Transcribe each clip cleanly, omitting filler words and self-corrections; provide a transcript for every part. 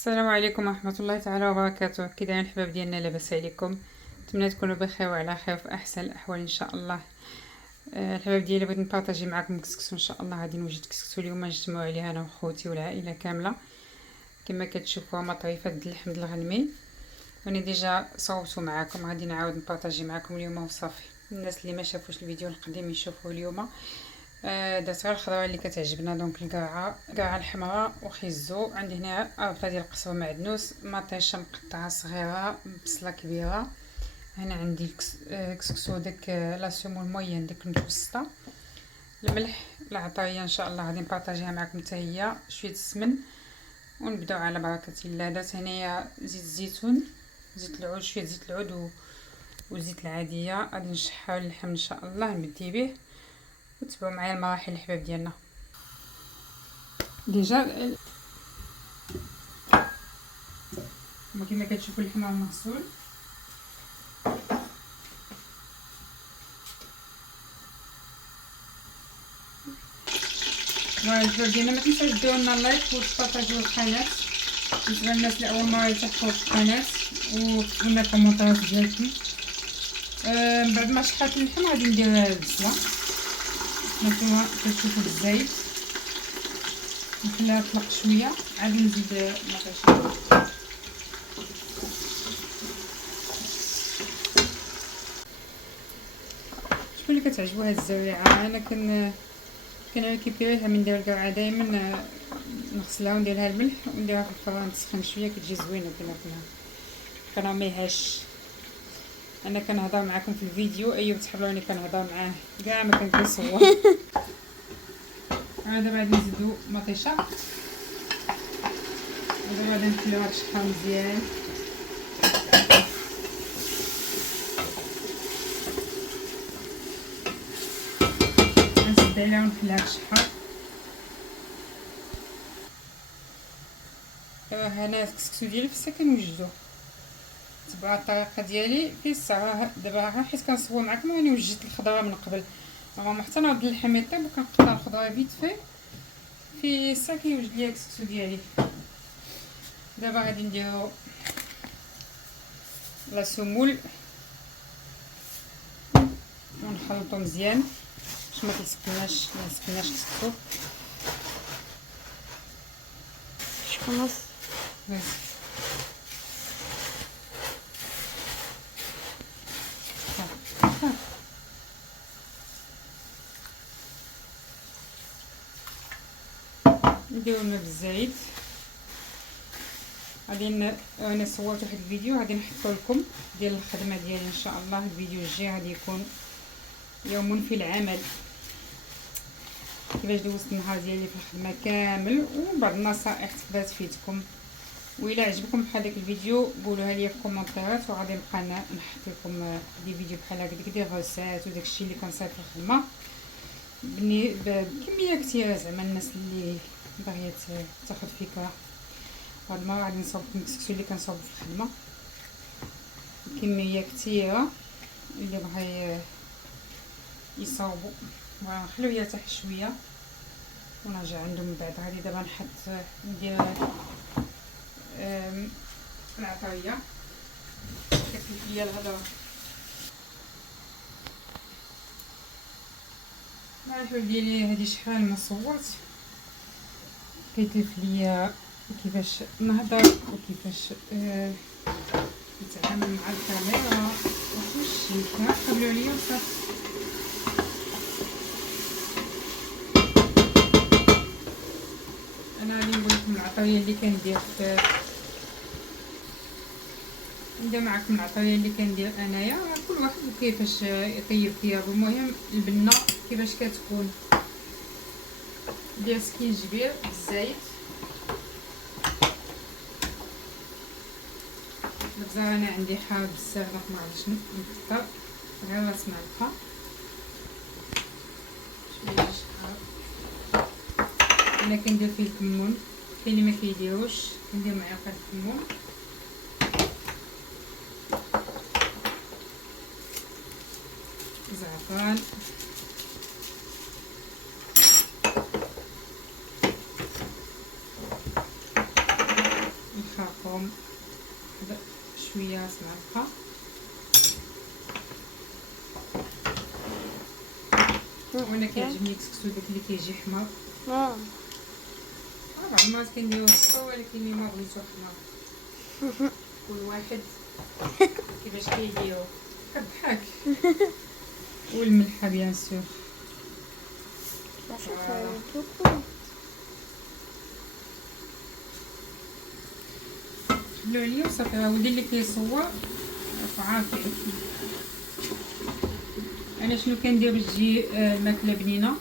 السلام عليكم ورحمه الله تعالى وبركاته. كي دايرين الحباب ديالنا؟ لاباس عليكم؟ نتمنى تكونوا بخير وعلى خير في احسن الاحوال ان شاء الله. الحباب ديالي بغيت نبارطاجي معكم كسكسو ان شاء الله. غادي نوجد كسكسو اليوم نجتمعوا عليها انا وخوتي والعائله كامله. كما كتشوفوا مطريفه د اللحم د الغنمي وانا ديجا صوبته معكم، غادي نعاود نبارطاجي معكم اليوم وصافي. الناس اللي ما شافوش الفيديو القديم يشوفوه اليوم. درت غير الخضره اللي كتعجبنا، دونك القرعه الحمراء وخيزو. عندي هنا ربطه ديال القزبر معدنوس، مطيشه مقطعه صغيره، بصله كبيره. هنا عندي كسكسو داك لا سيمون موين ديك المتوسطه، الملح، العطريه ان شاء الله غادي نبارطاجيها معكم حتى هي، شويه السمن ونبداو على بركه الله. درت هنايا زيت الزيتون، زيت العود، شويه زيت العود وزيت العاديه. غادي نشحروا اللحم ان شاء الله، نبدي به وتبعوا معايا المراحل الحباب ديالنا. ديجا كما كتشوفوا اللحم راه مغسول. الحباب ديالنا ما تنساوش ديروا لنا لايك وتبارطاجيو القناه بالنسبه للناس اللي اول مره يلتحقوا في القناه، وكتبوا لنا الكومونتيرات ديالكم. بعد ما شحرت اللحم غادي ندير البصله، نحطوها كتشوفوا بالزيت، نخليها تطلق شويه، عاد نزيد المطيشه. شكون اللي كتعجبو هاد الزريعه؟ انا كنريكيبيريها من ندير القرعه دائما، نغسلها ونديرها الملح ونديرها في الفران تسخن شويه، كتجي زوينه كناكلها. كان ما يهش انا كنهضر معكم في الفيديو، ايوب تحروني كنهضر معاه كاع ما كنصور. دابا غادي نزيدو مطيشه، ودابا غادي نخليوها تشحر مزيان. غنسد عليها ونخليها تشحر. هنا الكسكسو ديالي في السكن وجدوه، تبعوا الطريقه ديالي في الساعه. دابا غير حيت كنصور معكم راني وجدت الخضره من قبل، راه حتى نوض اللحم يطيب وكنقطع الخضره فيت في الساعه كيوجد ليا الكسكسو ديالي. دابا غادي نديرو لا سمول ونخلطو مزيان باش ما تلصقناش الكسكسو. خلاص نديرو الماء بالزايد. غادي انا صورت واحد الفيديو غادي نحطو لكم ديال الخدمه ديالي ان شاء الله. الفيديو الجاي غادي يكون يوم في العمل، كيفاش دوزت النهار ديالي في الخدمه كامل، وبعض النصائح تقدر تفيدكم. وإلا عجبكم بحال داك الفيديو قولوها لي في الكومونتيرات، وغادي نبقى نحط لكم دي فيديو بحال هكا دي غوسات وداكشي اللي كنصايب في الخدمه بكميه كثيره، زعما الناس اللي باغيه تاخذ فكره. هاد المره غادي نصاوب لكم الكسكسو اللي كنصاوب في الخدمه بكميه كثيره، اللي بغى يصاوبوا ونخليوه يرتاح شويه ونرجع عندهم من بعد. غادي دابا نحط ندير العطريه كتلف ليا الهضره. الحباب ديالي هادي شحال ما صورت كيتلف ليا كيفاش نهضر وكيفاش نتعامل مع الكاميرا وكلشي. قبلوا ليا وصافي. انا غادي نقول لكم العطريه اللي كندير ندير معكم العطريه اللي كندير انايا، كل واحد وكيفاش يطيب ثيابو. المهم البنه كيفاش كتكون، ندير سكينجبير بالزيت، البزار انا عندي حار بزاف دونك ما عرفتش نكثر، غير راس معلقه شويه شحار. انا كندير فيه الكمون، كاين اللي ما كيديروش، كندير معلقه الكمون، زعفران، الخرقوم شويه صنعقه. وانا كيعجبني الكسكسو داك اللي كيجي حمر. بعض المرات كنديرو صفا، ولكن اليوم بغيتو حمر. كل واحد كيفاش كيديرو. كضحك. والملحه بيان سور. حلو عليا وصافي. راه ولدي اللي كيصور عارفين انا شنو كندير باش تجي الماكله بنينه.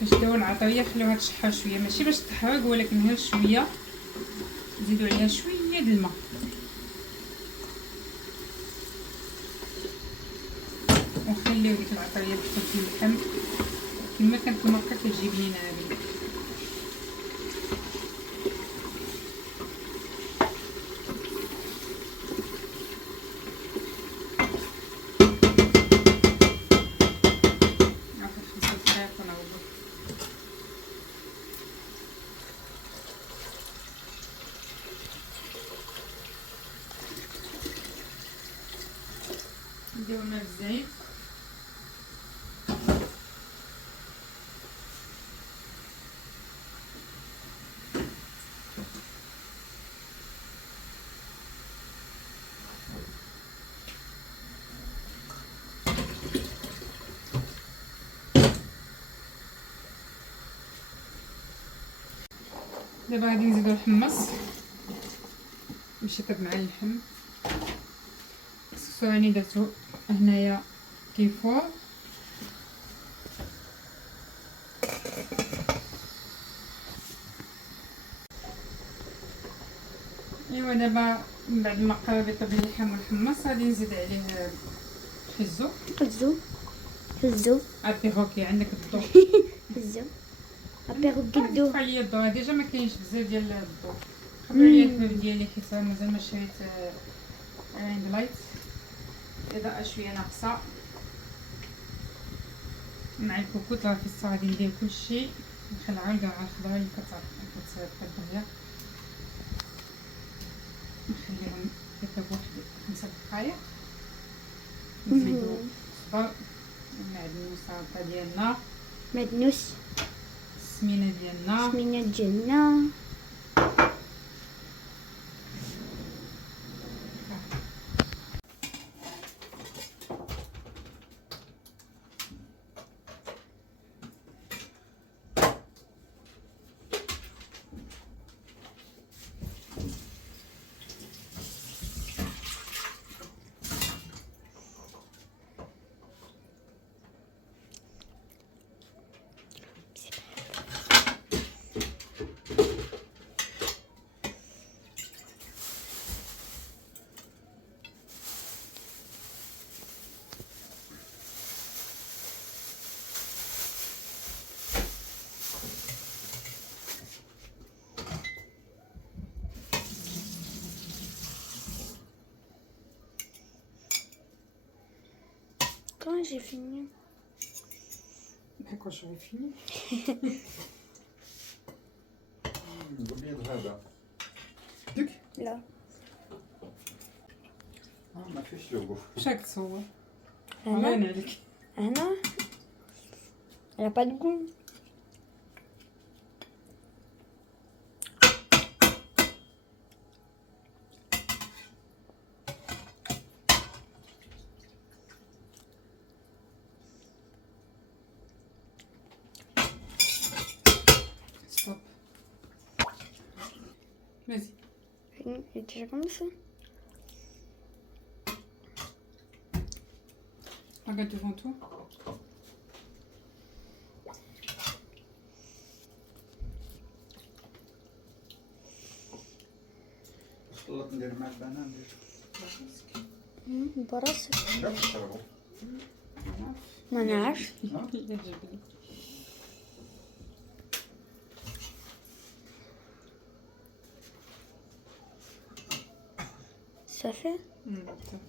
باش ديروا العطريه خليوها تشحر شويه، ماشي باش تحرق ولكن غير شويه. نزيدوا عليها شويه د الماء ونخليو ديك العطريه تدخل في اللحم كما كانت المرقه كتجي بنينه هذه. نديرو الماء بالزيت. دابا غادي نزيدو الحمص باش يطيب مع اللحم. الكسكسو راني درتو هنايا كيفور. ايوا دابا من بعد ما قرب يطيب اللحم والحمص غادي نزيد عليه الحزو. ابيغوكي عندك الضو. ابيغوكي عليا الضو ديجا ما كاينش بزاف ديال الضو. خبروا لي الحباب ديالي حيت مازال ما شريت رينغ لايت. اضاءه شويه ناقصه مع الكوكوط. راه في الصا غادي ندير كلشي. نخلعو كاع الخضره اللي كتطيب هي. نخليهم يطيبوا واحد 5 دقائق. نزيدو الصبر، المعدنوس السلطه ديالنا، السمينه ديالنا. Quand j'ai fini. Quand j'aurai fini. Là. ما فيش لوغو. شاك تصور؟ هنا عليك. هنا elle a pas de goût. Stop. Vas-y. J'ai déjà commencé. Regarde devant toi. خلط ندير مع البنان ندير. براسك. كيف تشربوا؟ ما نعرف. يعجبني. Ça fait. طيب.